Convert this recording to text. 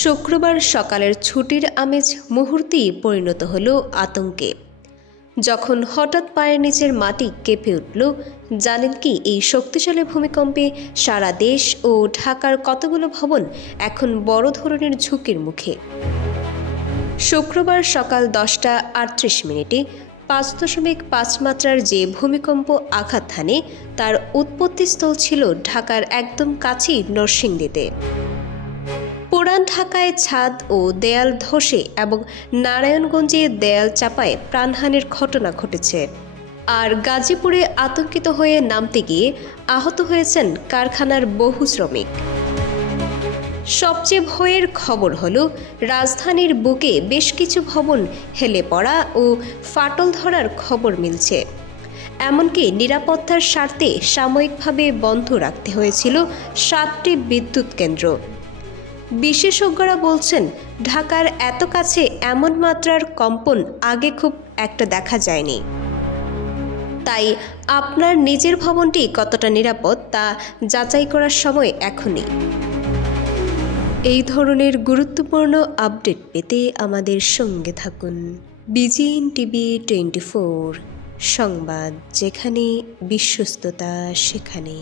শুক্রবার সকালের ছুটির আমেজ মুহূর্তেই পরিণত হলো আতঙ্কে। যখন হঠাৎ পায়ের নিচের মাটি কেঁপে উঠল, জানেন কি এই শক্তিশালী ভূমিকম্পে সারা দেশ ও ঢাকার কতগুলো ভবন এখন বড় ধরনের ঝুঁকির মুখে। শুক্রবার সকাল 10টা 38 মিনিটে 5.5 মাত্রার যে ভূমিকম্প আঘাত হানে তার উৎপত্তিস্থল ছিল ঢাকার একদম কাছেই নরসিংদীতে। পুরান ঢাকায় ছাদ ও দেয়াল ধসে এবং নারায়ণগঞ্জে দেয়াল চাপায় প্রাণহানির ঘটনা ঘটেছে। আর গাজীপুরে আতঙ্কিত হয়ে নামতে গিয়ে আহত হয়েছেন কারখানার বহু শ্রমিক। সবচেয়ে ভয়ের খবর হলো রাজধানীর বুকে বেশ কিছু ভবন হেলে পড়া ও ফাটল ধরার খবর মিলছে। এমনকি নিরাপত্তার স্বার্থে সাময়িকভাবে বন্ধ রাখতে হয়েছিল 7টি বিদ্যুৎ কেন্দ্র। বিশেষজ্ঞরা বলছেন, ঢাকার এত কাছে এমন মাত্রার কম্পন আগে খুব একটা দেখা যায়নি। তাই আপনার নিজের ভবনটি কতটা নিরাপদ তা যাচাই করার সময় এখনই। এই ধরনের গুরুত্বপূর্ণ আপডেট পেতে আমাদের সঙ্গে থাকুন। বিজিএন টিভি 24 সংবাদ, যেখানে বিশ্বস্ততা সেখানে।